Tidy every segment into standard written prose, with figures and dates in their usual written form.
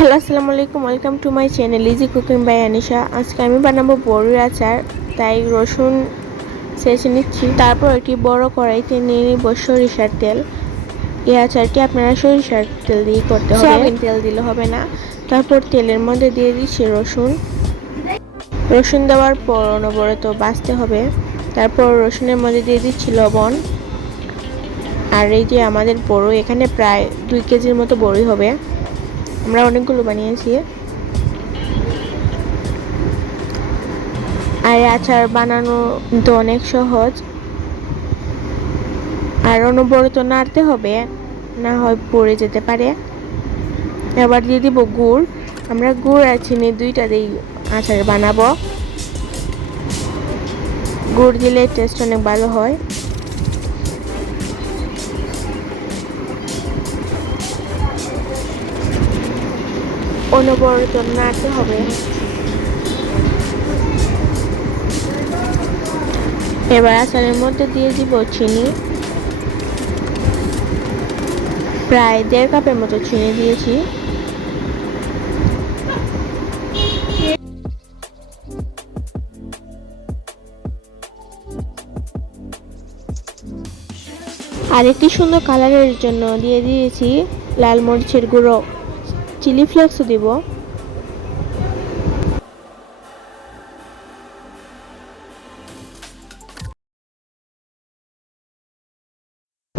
Hello, আসসালামু আলাইকুম। Welcome to my channel easy cooking by Anisha. আজকে আমি বানাবো বড়ির আচার। তাই রসুন ছেঁচে নিচ্ছি। তারপর একটি বড় কড়াইতে নিয়ে নিব সরিষার তেল। এই আচারটি আপনারা সরিষার তেল দিয়ে করতে হবে, সয়াবিন তেল দিলে হবে না। তারপর তেলের মধ্যে দিয়ে দিচ্ছি রসুন। রসুন দেওয়ার পর অনবরত ভাজতে হবে। তারপর রসুনের মধ্যে দিয়ে দিচ্ছি লবণ। আর এই যে আমাদের বড়ি, এখানে প্রায় 2 কেজির মতো বড়ি হবে। আমরা অনেকগুলো বানিয়েছি। আর আচার বানানো তো অনেক সহজ। আর অনবরত নাড়তে হবে, না হয় পড়ে যেতে পারে। এবার দিয়ে দিব গুড়। আমরা গুড় আর চিনি দুইটা দিয়ে আচার বানাবো। গুড় দিলে টেস্ট অনেক ভালো হয়। অনবরত নাড়তে হবে। এবার আচারের মধ্যে দিয়ে দিব চিনি। প্রায় 1.5 কাপের মতো চিনি দিয়েছি। আর একটি সুন্দর কালারের জন্য দিয়ে দিয়েছি লাল মরিচের গুঁড়ো। চিলি ফ্লেক্সও দিব।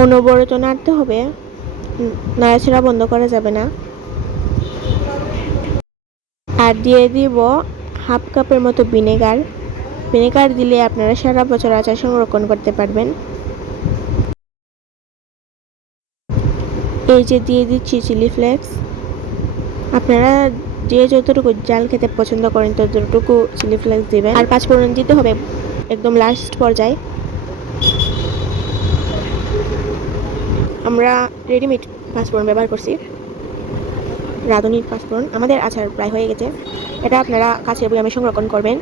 অনবরত নাড়তে হবে, নাড়াচাড়া বন্ধ করা যাবে না। আর দিয়ে দিব 1/2 কাপের মতো ভিনেগার। ভিনেগার দিলে আপনারা সারা বছর আচার সংরক্ষণ করতে পারবেন। এই যে দিয়ে দিচ্ছি চিলি ফ্লেক্স। আপনারা যে যতটুকু ঝাল খেতে পছন্দ করেন ততটুকু চিলি ফ্লেক্স দিবেন। আর 5 ফোড়ন দিতে হবে একদম লাস্ট পর্যায়ে। আমরা রেডিমেড 5 ফোড়ন ব্যবহার করছি, রাঁধুনির 5 ফোড়ন। আমাদের আচার প্রায় হয়ে গেছে। এটা আপনারা কাছের বয়ামে সংরক্ষণ করবেন।